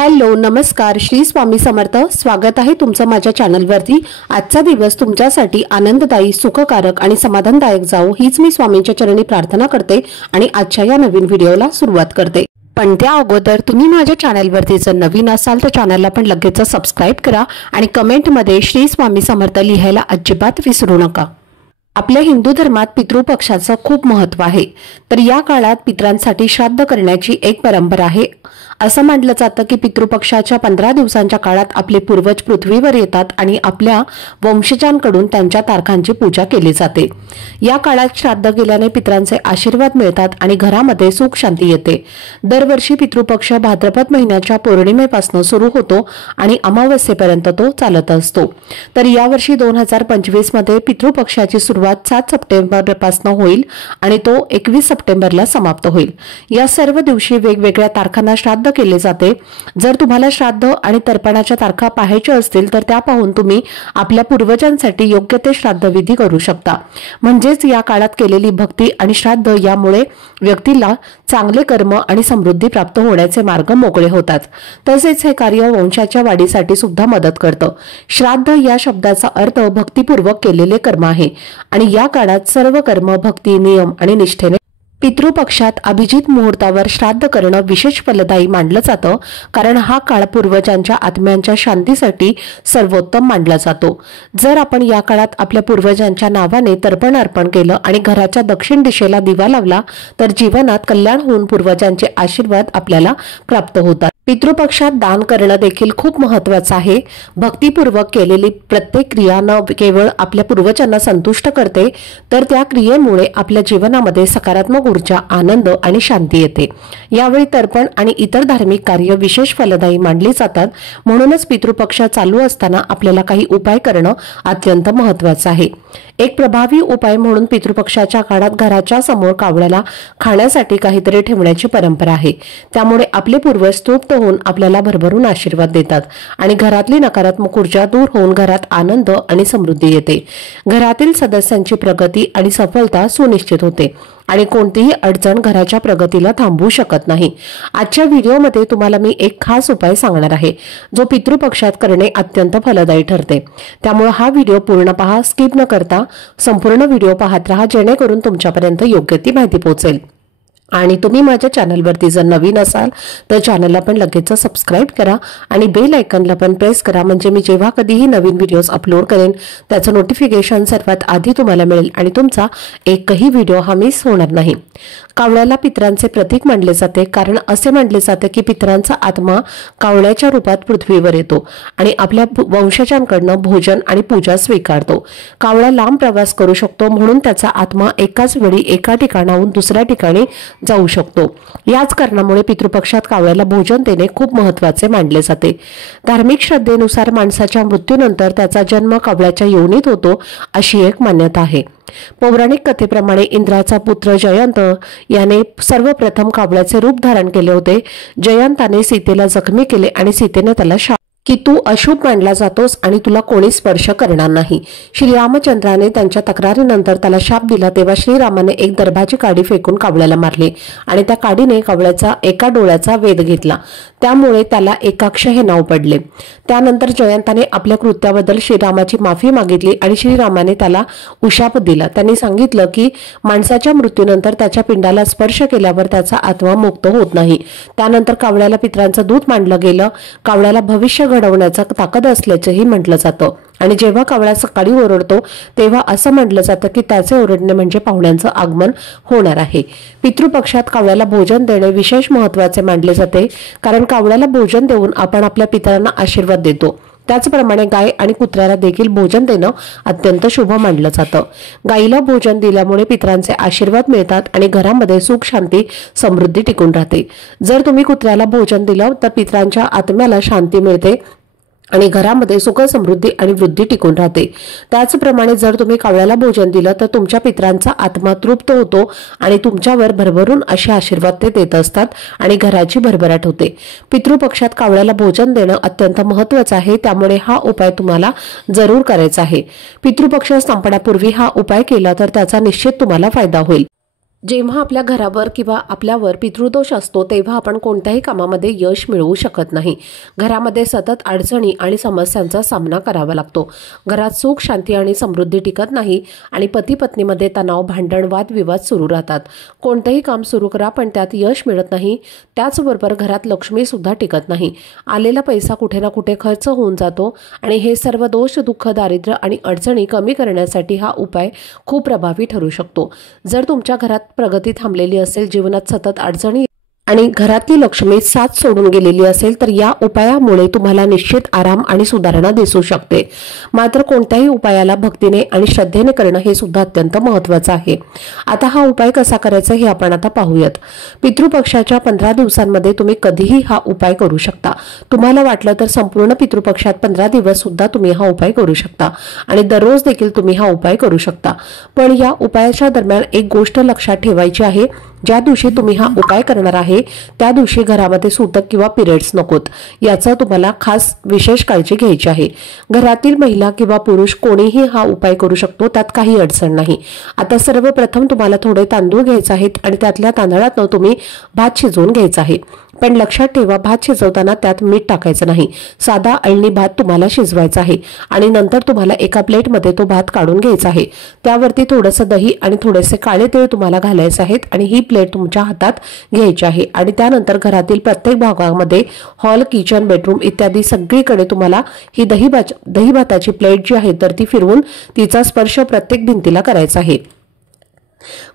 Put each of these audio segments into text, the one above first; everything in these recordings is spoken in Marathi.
हॅलो नमस्कार श्री स्वामी समर्थ। स्वागत आहे तुमचं माझ्या चॅनलवरती। आजचा दिवस तुमच्यासाठी आनंददायी, सुखकारक आणि समाधानदायक जावो हीच मी स्वामींच्या चरणी प्रार्थना करते आणि आजच्या या नवीन व्हिडिओला सुरुवात करते। पण त्या अगोदर तुम्ही माझ्या चॅनलवरती जर नवीन असाल तर चॅनलला पण लगेच सबस्क्राइब करा आणि कमेंटमध्ये श्री स्वामी समर्थ लिहायला अजिबात विसरू नका। आपल्या हिंदू धर्मात पितृपक्षाचं खूप महत्त्व आहे। तर या काळात पितरांसाठी श्राद्ध करण्याची एक परंपरा आहे। असं मानलं जातं की पितृपक्षाच्या 15 दिवसांच्या काळात आपले पूर्वज पृथ्वीवर येतात आणि आपल्या वंशजांकडून त्यांच्या तारखांची पूजा केली जाते। या काळात श्राद्ध केल्याने पितरांचे आशीर्वाद मिळतात आणि घरामध्ये सुख शांती येते। दरवर्षी पितृपक्ष भाद्रपद महिन्याच्या पौर्णिमेपासून सुरू होतो आणि अमावस्येपर्यंत तो चालत असतो। तर यावर्षी 2025 मध्ये पितृपक्षाची सुरुवात 7 सप्टेंबर पासून होईल आणि तो 21 सप्टेंबरला समाप्त होईल। या सर्व दिवशी वेगवेगळ्या तारखांना श्राद्ध केले जाते। जर तुम्हाला श्राद्ध आणि तर्पणाच्या तारखा पाहायच्या असतील तर त्या पाहून तुम्ही आपल्या पूर्वजांसाठी योग्य ते श्राद्ध विधी करू शकता। म्हणजेच या काळात केलेली भक्ती आणि श्राद्ध यामुळे व्यक्तीला चांगले कर्म आणि समृद्धी प्राप्त होण्याचे मार्ग मोकळे होतात। तसेच हे कार्य वंशाच्या वाढीसाठी सुद्धा मदत करतं। श्राद्ध या शब्दाचा अर्थ भक्तिपूर्वक केलेले कर्म आहे आणि या काळात सर्व कर्म भक्ती, नियम आणि निष्ठेने पितृपक्षात अभिजित मुहूर्तावर श्राद्ध करणं विशेष फलदायी मानलं जातं, कारण हा काळ पूर्वजांच्या आत्म्यांच्या शांतीसाठी सर्वोत्तम मानला जातो। जर आपण या काळात आपल्या पूर्वजांच्या नावाने तर्पण अर्पण केलं आणि घराच्या दक्षिण दिशेला दिवा लावला तर जीवनात कल्याण होऊन पूर्वजांचे आशीर्वाद आपल्याला प्राप्त होतात। पितृपक्षात दान करणं देखील खूप महत्त्वाचं आहे। भक्तिपूर्वक केलेली प्रत्येक क्रिया न केवळ आपल्या पूर्वजांना संतुष्ट करते तर त्या क्रियेमुळे आपल्या जीवनामध्ये सकारात्मक ऊर्जा, आनंद आणि शांती येते। यावेळी तर्पण आणि इतर धार्मिक कार्य विशेष फलदायी मानली जातात। म्हणूनच पितृपक्ष चालू असताना आपल्याला काही उपाय करणं अत्यंत महत्त्वाचं आहे। एक प्रभावी उपाय म्हणून पितृपक्षाच्या काळात घराच्या समोर कावळ्याला खाण्यासाठी काहीतरी ठेवण्याची परंपरा आहे। त्यामुळे आपले पूर्वज तृप्त होऊन आपल्याला भरभरून आशीर्वाद देतात आणि घरातली नकारात्मक ऊर्जा दूर होऊन घरात आनंद आणि समृद्धी येते। घरातील सदस्यांची प्रगती आणि सफलता सुनिश्चित होते आणि कोणतीही अडचण घराच्या प्रगतीला थांबवू शकत नाही। आजच्या व्हिडिओमध्ये तुम्हाला मी एक खास उपाय सांगणार आहे जो पितृपक्षात करणे अत्यंत फलदायी ठरते। त्यामुळे हा व्हिडिओ पूर्ण पहा, स्किप न करता संपूर्ण व्हिडिओ पाहत राहा जेणेकरून तुमच्यापर्यंत योग्य ती माहिती पोहोचेल। आणि तुम्ही माझ्या चॅनलवरती जर नवीन असाल तर चॅनलला पण लगेच सबस्क्राइब करा आणि बेल आयकॉनला पण प्रेस करा, म्हणजे मी जेव्हा कधीही नवीन व्हिडिओज अपलोड करेन त्याचं नोटिफिकेशन सर्वात आधी तुम्हाला मिळेल आणि तुमचा एकही व्हिडिओ हा मिस होणार नाही। कावळ्याला पितरांचे प्रतीक मानले जाते, कारण असे मानले जाते की पितरांचा आत्मा कावळ्याच्या रूपात पृथ्वीवर येतो आणि आपल्या वंशजांकडून भोजन आणि पूजा स्वीकारतो। कावळा लांब प्रवास करू शकतो म्हणून त्याचा आत्मा एकाच वेळी एका ठिकाणाहून दुसऱ्या ठिकाणी जाऊ शकतो। याच कारणामुळे पितृपक्षात कावळ्याला भोजन देणे खूप महत्त्वाचे मानले जाते। धार्मिक श्रद्धेनुसार माणसाच्या मृत्यूनंतर त्याचा जन्म कावळ्याच्या योनीत होतो अशी एक मान्यता आहे। पौराणिक कथेप्रमाणे इंद्राचा पुत्र जयंत याने सर्वप्रथम कावळ्याचे रूप धारण केले होते। जयंताने सीतेला जखमी केले आणि सीतेने त्याला की तू अशुभ मानला जातोस आणि तुला कोणी स्पर्श करणार नाही। श्रीरामचंद्राने त्यांच्या तक्रारीनंतर त्याला शाप दिला तेव्हा श्रीरामाने एक दर्भाची काडी फेकून कावळ्याला मारले आणि त्या काडीने कावळ्याचा एका डोळ्याचा वेध घेतला, त्यामुळे त्याला एकाक्ष हे नाव पडले। त्यानंतर जयंताने आपल्या कृत्याबद्दल श्रीरामाची माफी मागितली आणि श्रीरामाने त्याला उशाप दिला। त्यांनी सांगितलं की माणसाच्या मृत्यूनंतर त्याच्या पिंडाला स्पर्श केल्यावर त्याचा आत्मा मुक्त होत नाही। त्यानंतर कावळ्याला पितरांचं दूत मानलं गेलं। कावळ्याला भविष्य घडवण्याचा ताकद असल्याचंही म्हटलं जातं आणि जेव्हा कावळा सकाळी ओरडतो तेव्हा असं म्हटलं जातं की त्याचे ओरडणे म्हणजे पाहुण्यांचं आगमन होणार आहे। पितृपक्षात कावळ्याला भोजन देणे विशेष महत्त्वाचे मानले जाते, कारण कावळ्याला भोजन देऊन आपण आपल्या पितरांना आशीर्वाद देतो। त्याचप्रमाणे गाय आणि कुत्र्याला देखील भोजन देणं अत्यंत शुभ मानलं जातं। गायीला भोजन दिल्यामुळे पितरांचे आशीर्वाद मिळतात आणि घरामध्ये सुख, शांती, समृद्धी टिकून राहते। जर तुम्ही कुत्र्याला भोजन दिलं तर पितरांच्या आत्म्याला शांती मिळते आणि घरामध्ये सुख, समृद्धी आणि वृद्धी टिकून राहते। त्याचप्रमाणे जर तुम्ही कावळ्याला भोजन दिलं तर तुमच्या पितरांचा आत्मा तृप्त होतो आणि तुमच्यावर भरभरून असे आशीर्वाद ते देत असतात आणि घराची भरभराट होते। पितृपक्षात कावळ्याला भोजन देणं अत्यंत महत्त्वाचं आहे, त्यामुळे हा उपाय तुम्हाला जरूर करायचा आहे। पितृपक्ष संपण्यापूर्वी हा उपाय केला तर त्याचा निश्चित तुम्हाला फायदा होईल। जेव्हा आपल्या घरावर किंवा आपल्यावर पितृदोष असतो तेव्हा आपण कोणत्याही कामामध्ये यश मिळवू शकत नाही। घरामध्ये सतत अडचणी आणि समस्यांचा सामना करावा लागतो। घरात सुख, शांती आणि समृद्धी टिकत नाही आणि पती पत्नीमध्ये तणाव, भांडण, वादविवाद सुरू राहतात। कोणतेही काम सुरू करा पण त्यात यश मिळत नाही। त्याचबरोबर घरात लक्ष्मी सुद्धा टिकत नाही। आलेला पैसा कुठे ना कुठे खर्च होऊन जातो आणि हे सर्व दोष, दुःख, दारिद्र्य आणि अडचणी कमी करण्यासाठी हा उपाय खूप प्रभावी ठरू शकतो। जर तुमच्या घरात प्रगती थांबलेली असेल, जीवनात सतत अडचणी आणि घरातली लक्ष्मी साथ सोडून गेलेली असेल तर या उपायामुळे तुम्हाला निश्चित आराम आणि सुधारणा दिसू शकते। मात्र कोणत्याही उपायाला भक्तीने आणि श्रद्धेने करणं हे सुद्धा अत्यंत महत्त्वाचं आहे। आता हा उपाय कसा करायचा हे आपण आता पाहूयात। पितृपक्षाच्या 15 दिवसांमध्ये तुम्ही कधीही हा उपाय करू शकता। तुम्हाला वाटलं तर संपूर्ण पितृपक्षात 15 दिवस सुद्धा तुम्ही हा उपाय करू शकता आणि दररोज देखील तुम्ही हा उपाय करू शकता। पण या उपायाच्या दरम्यान एक गोष्ट लक्षात ठेवायची आहे, ज्या दिवशी तुम्ही हा उपाय करणार आहे त्या दिवशी घरामध्ये सूतक किंवा पिरियड्स नकोत, याचा तुम्हाला खास विशेष काळजी घ्यायची आहे। घरातील महिला किंवा पुरुष कोणीही हा उपाय करू शकतो, त्यात काही अडचण नाही। आता सर्वप्रथम तुम्हाला थोडे तांदूळ घ्यायचे आहेत आणि त्यातल्या तांदळातून तुम्ही भात शिजवून घ्यायचा आहे। पण लक्षात ठेवा, भात शिजवताना त्यात मीठ टाकायचं नाही। साधा अळणी भात तुम्हाला शिजवायचा आहे आणि नंतर तुम्हाला एका प्लेटमध्ये तो भात काढून घ्यायचा आहे। त्यावरती थोडंसं दही आणि थोडेसे काळे तीळ तुम्हाला घालायचे आहेत आणि ही प्लेट तुमच्या हातात घ्यायची आहे आणि त्यानंतर घरातील प्रत्येक भागामध्ये हॉल, किचन, बेडरूम इत्यादी सगळीकडे तुम्हाला ही दही भाताची प्लेट जी आहे तर ती फिरवून तिचा स्पर्श प्रत्येक भिंतीला करायचा आहे।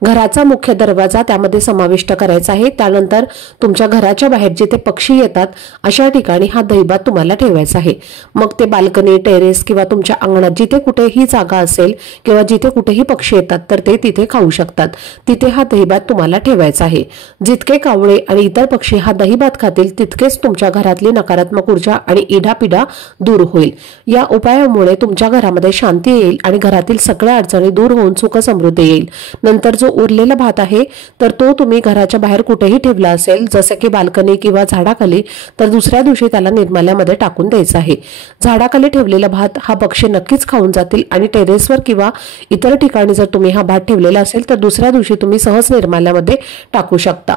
घराचा मुख्य दरवाजा त्यामध्ये समाविष्ट करायचा आहे। त्यानंतर तुमच्या घराच्या बाहेर जिथे पक्षी येतात अशा ठिकाणी हा दहीभात तुम्हाला ठेवायचा आहे। मग ते बाल्कनी, टेरेस किंवा तुमच्या अंगणात जिथे कुठेही जागा असेल किंवा जिथे कुठेही पक्षी येतात तर ते तिथे खाऊ शकतात, तिथे हा दहीभात तुम्हाला ठेवायचा आहे। जितके कावळे आणि इतर पक्षी हा दहीभात खातील तितकेच तुमच्या घरातली नकारात्मक ऊर्जा आणि इडापिडा दूर होईल। या उपायामुळे तुमच्या घरामध्ये शांती येईल आणि घरातील सगळ्या अडचणी दूर होऊन सुख समृद्धी येईल। नंतर जो उरलेला भात आहे तर तो तुम्ही घराच्या बाहेर कुठेही ठेवला असेल, जसे की बाल्कनी किंवा झाडाखाली, तर दुसऱ्या दिवशी त्याला निर्माल्यामध्ये टाकून द्यायचा आहे। झाडाखाली ठेवलेला भात हा पक्षी नक्कीच खाऊन जातील आणि टेरेसवर किंवा इतर ठिकाणी जर तुम्ही हा भात ठेवलेला असेल तर दुसऱ्या दिवशी तुम्ही सहज निर्माल्यामध्ये टाकू शकता।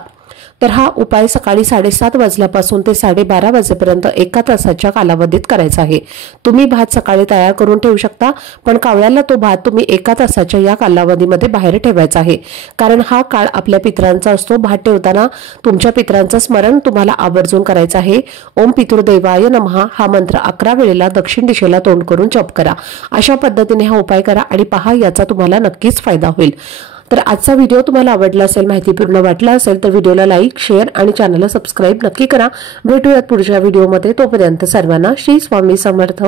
तर हा उपाय सकाळी 7:30 वाजल्यापासून ते 12:30 वाजेपर्यंत 1 तासाच्या कालावधीत करायचा आहे। तुम्ही भात सकाळी तयार करून ठेवू शकता, पण कावळ्याला तो भात तुम्ही 1 तासाच्या या कालावधीमध्ये बाहेर ठेवायचा आहे, कारण हा काळ आपल्या पितरांचा असतो। भात ठेवताना तुमच्या पितरांचं स्मरण तुम्हाला आवर्जून करायचं आहे। ओम पितृदेवाय नमः हा मंत्र 11 वेळेला दक्षिण दिशेला तोंड करून जप करा। अशा पद्धतीने हा उपाय करा आणि पहा, याचा तुम्हाला नक्कीच फायदा होईल। तर आजचा व्हिडिओ तुम्हाला आवडला असेल, माहितीपूर्ण वाटला असेल तर व्हिडिओला लाईक, शेअर आणि चॅनलला सबस्क्राईब नक्की करा। भेटूयात पुढच्या व्हिडिओमध्ये, तोपर्यंत सर्वांना श्री स्वामी समर्थ।